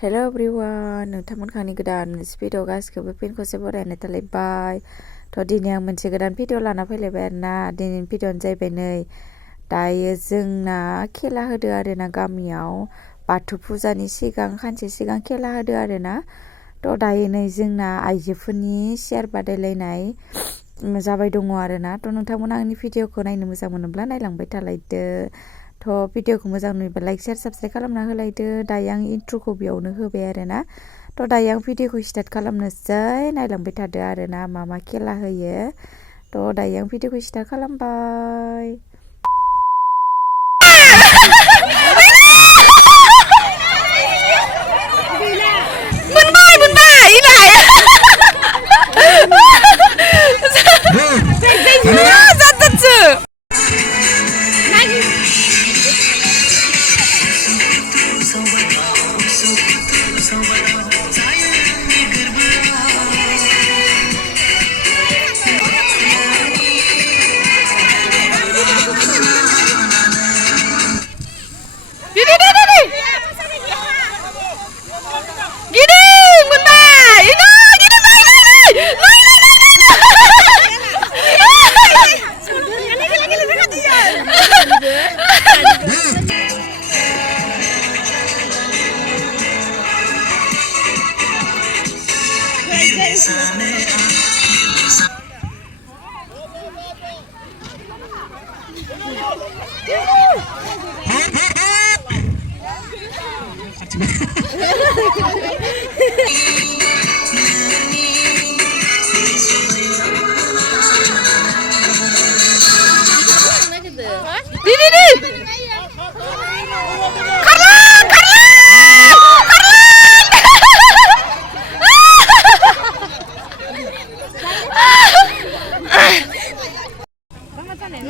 Hello everyone नोंथांमोनखानि गोदान मोनसे video गासिखौबो फिन खनसे बरायनाय थालायबाय थ' दिनै आं मोनसे गोदान भिडिअ लाना फैलायबाय आरोना दिनैनि भिडिअआनो जाहैबाय नै दायो जोंना खेला होदो आरोना गामियाव बाथौ फुजानि सिगां सानसे सिगां खेला होदो आरोना थ' दायो नै जोंना आइजोफोरनि सियार बादायलायनाय जाबाय दङ आरोना थ' नोंथांमोना आंनि भिडिअखौ नायनो मोजां मोनोब्ला नायलांबाय थालायदो थ' भिडिअखौ मोजां नुयोबा लाइक शेयार साबस्क्राइब खालामना होलायदो दायो आं इन्ट्र'खौ बेयावनो होबाय आरोना थ' दायो आं भिडिअखौ स्टार्ट खालामनोसै नायलांबाय थादो आरोना मा खेला होयो थ' दायो आं भिडिअखौ स्टार्ट खालामबाय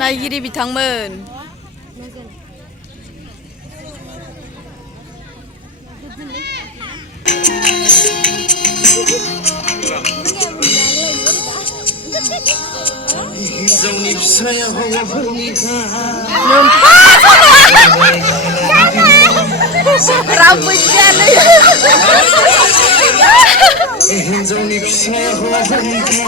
नायगिरि बिथांमोन हिन्जावनि फिसाया हौवाफोरनिखा हिन्जावनि फिसाया हौवाफोरनिखा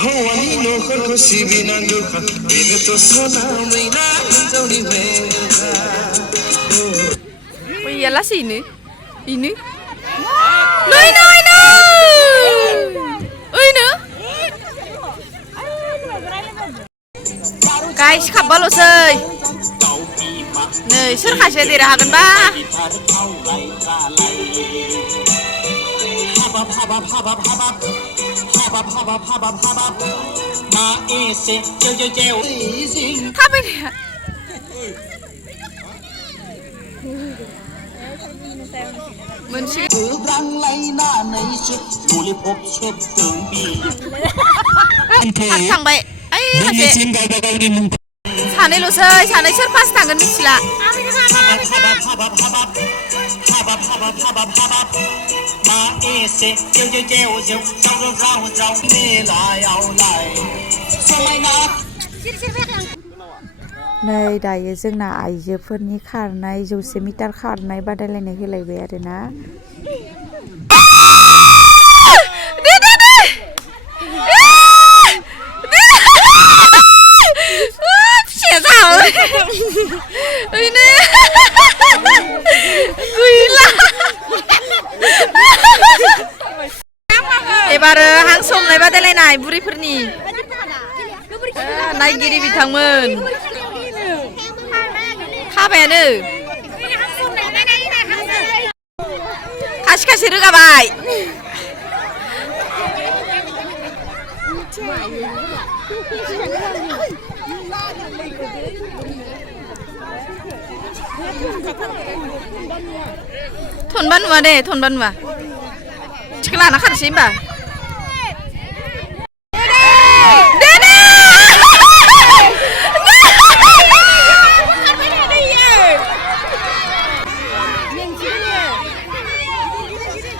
हौवानि न'खरखौ सिबिनांगौखा बेनोथ' सना मैना हिन्जावनि मेखा iya langsung ini ini guys kabalosै नै सोर खासेया देरहागोनबा थाबायनाया मोनसे थांबाय ओइ खासे सानैल'सै सानै सोर फार्स्ट थांगोन मिथिला नै दायो जोंना आइजोफोरनि खारनाय 100 मिटार खारनाय बादायलायनाय होलायबाय आरोना एबार हांसो हमनाय बादायलायनाय बुरैफोरनि नायगिरि बिथांमोन खाबायानो खासि खासि रोगाबाय थनबा नुवा दे थनबा नुवा थिख लाना खारसै होमबा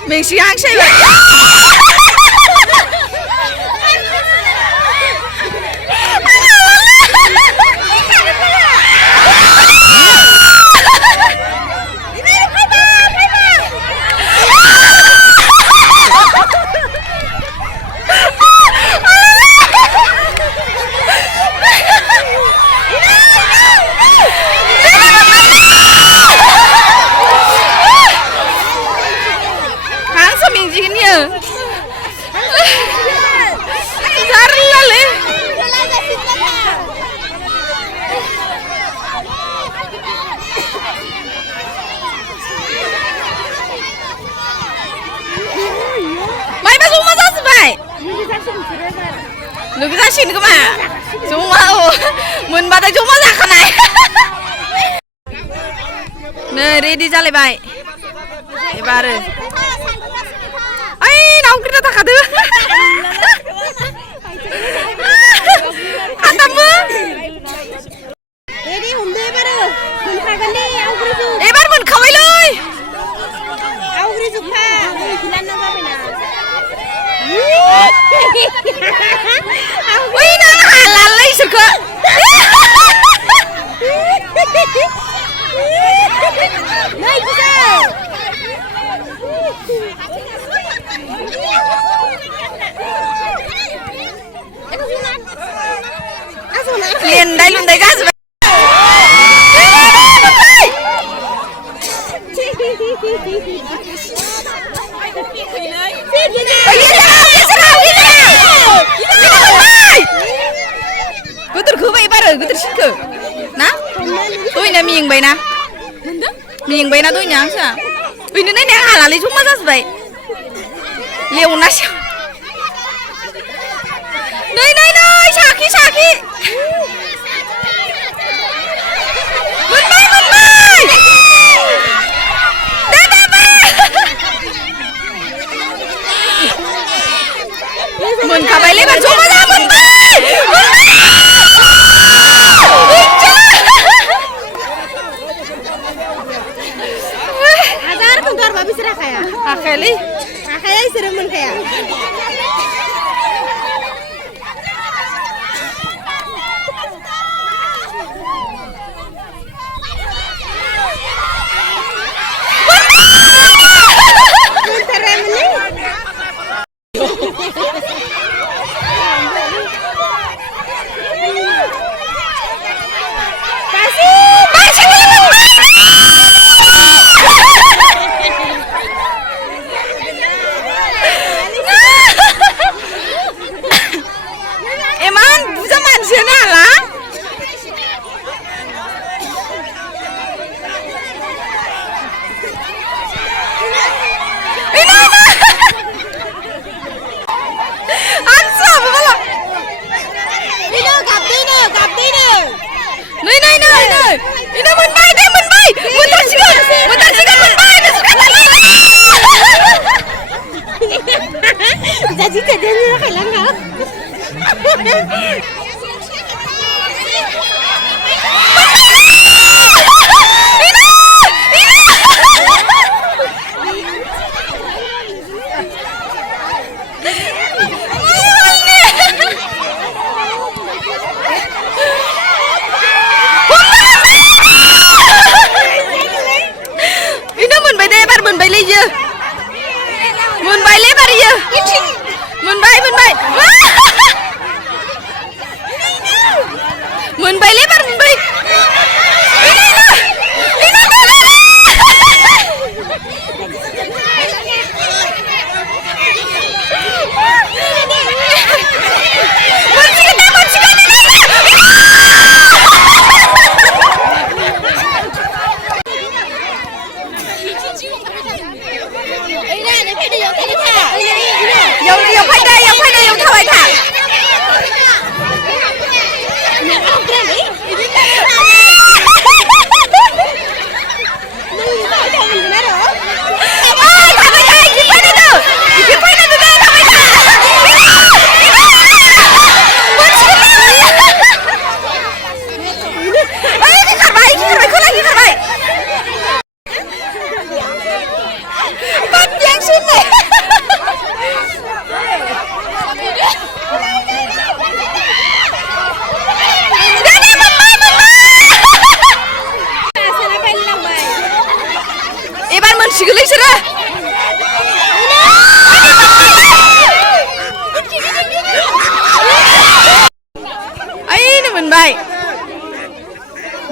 मेंसि हांसैबाय नुगैगासिनो खोमा जमा मोनबाथाय जमा जाखानाय नै रेडि जालायबाय एबार ओइ नावग्रिना थाखादो खातामो रेडि हमदो मोनखागोन दे आवग्रिजोब एबार मोनखाबायलै आवग्रिजोबखा इखिलानो जाबायना ओइ नों हालालै इसोरखो नै गुजौ लेन्दाय लुन्दाय जाजोब्बाय गोदोरखौ होबाय एबार गोदोरसिनखौ ना दयना मेंबायना मेंबायना दयना आंसा ओइनो नायनाय हालालै जमा जाजोब्बाय लेवनासो नै नै नै साखि साखि मोनबाय मोनबाय मोनखाबायलै एबार जमा जा मोनबाय हाजार खौथारबा बिसोर आखाया आखायालै आखाया इसोरो मोनखाया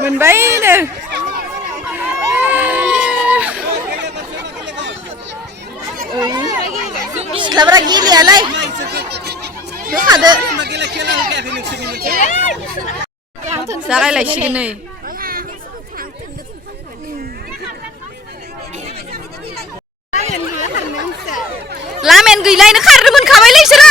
मोनबायनो सिख्लाफोरा गेलेयालै होखादो जागायलायसिगोन नै लामेन गैलायनो खारनो मोनखाबायलै बिसोरो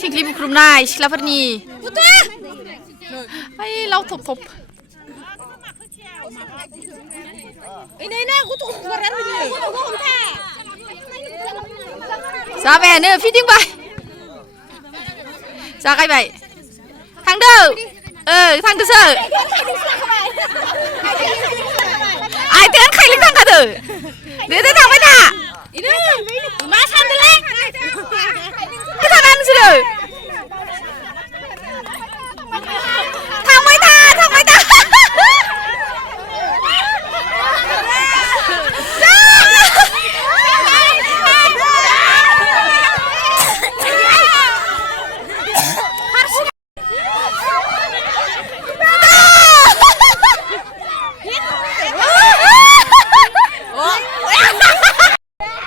थिंख्लि बुख्रुबनाय सिख्लाफोरनि ओइ लाव थप थप जाबायानो फिदिंबाय जागायबाय थांदो थांदोसो आइटेन खायलें थांखादो दे थांबाय था मा सानदोंलै खोथाना नोंसोरो थांबाय था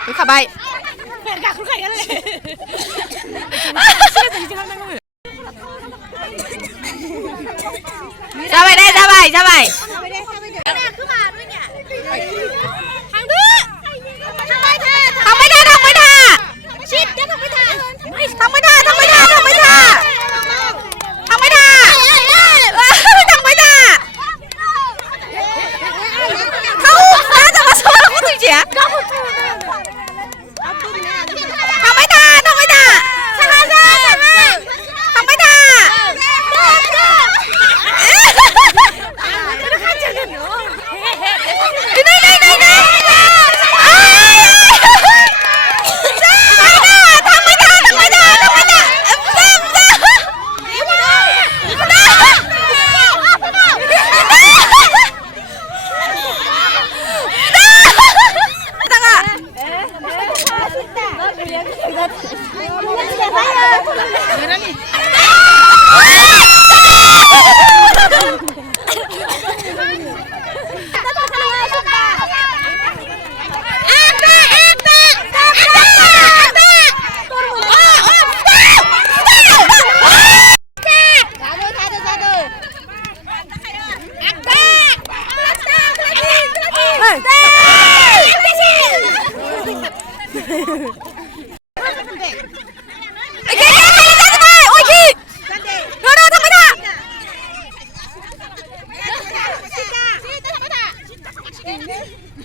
होखाबाय जाबाय दे जाबाय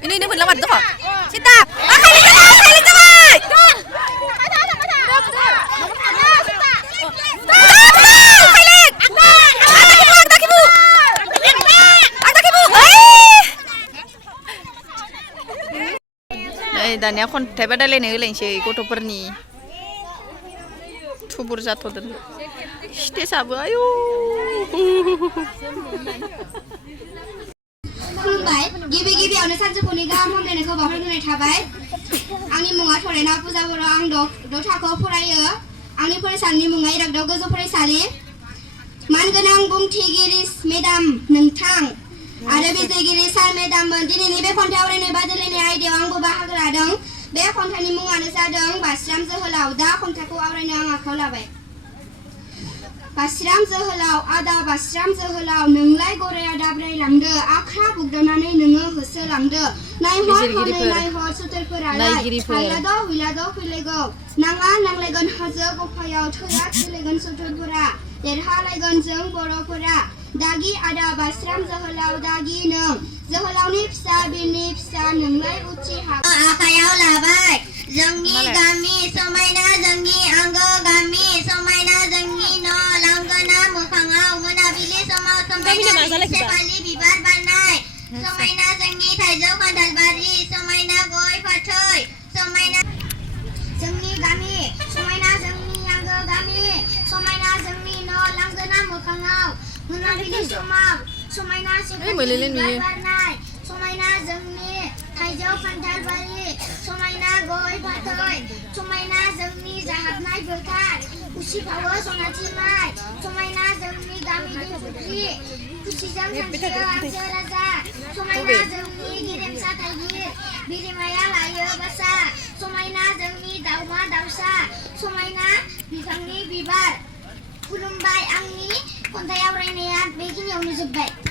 ini bener banget tuh. Cinta. Kali jabai. Daनिया खन्थाइ बादायलायनाय होलायनोसै गथ'फोरनि थुबुर जाथ'दों स्टेजआबो आयौ खुलुमबाय गिबियावनो सानजौफुनि गाहाम हामलायनायखौ बावहरग्रोनाय थाबाय आंनि मुङा थरेना फुजा बर' आं द' थाखोआव फरायो आंनि फरायसालिनि मुङा इरागदाव गोजौ फरायसालि मानगोनां बुंथिगिरि मेडाम नोंथां आरो बिजिरगिरि सार मेडाममोन दिनैनि बे खन्थाइ आवरायनाय बादायलायनाय आयदायाव आंबो बाहागो लादों बे खन्थाइनि मुङानो जादों बासिराम जोहोलाव दा खन्थाइखौ आवरायनो आं आखायाव लाबाय बासिराम जोहोलाव आदा बासिराम जोहोलाव नोंलाय गराया दाब्रायलांदो आख्रा बुग्दावनानै नोङो होसोलांदो नायहर हनै नायहर सुथुरफोरालाय हुइलाद' फैलायगौ नाङा नांलायगोन हाजो गफायाव थैया थैलायगोन सुथुरफोरा देरहालायगोन जों बर'फोरा दागि आदा बासिराम जोहोलाव दागि नों जोहोलावनि फिसा बिरनि फिसा नोंलाय उथ्रिहाब आखायाव लाबाय जोंनि गामि समायना जोंनि आंगो गामि समायना जोंनि न' लांगोना मोखाङाव मोनाबिलि समाव समायना सेफालि बिबार बारनाय समायना जोंनि थाइजौ खान्थाल बारि समायना गय फाथै समायना जोंनि गामि समायना जोंनि आंगो गामि समायना जोंनि न' लांगोना मोखाङाव मोनाबिलि समाव समायना सेफालि बिबार बारनाय समायना जोंनि थाइजौ खान्थाल बारि समायना गय फाथै समायना जोंनि जाहाबनाय फोथार उसिफावो सनाथि माइ समायना जोंनि गामिनि फुख्रि खुसिजों सानसेयो हांसो राजा समायना जोंनि गेरेमसा थाइगिर बिरिमाया लायो बासा समायना जोंनि दाउमा दाउसा समायना बिफांनि बिबार खुलुमबाय आंनि खन्थाइ आवरायनाया बेखिनियावनो जोब्बाय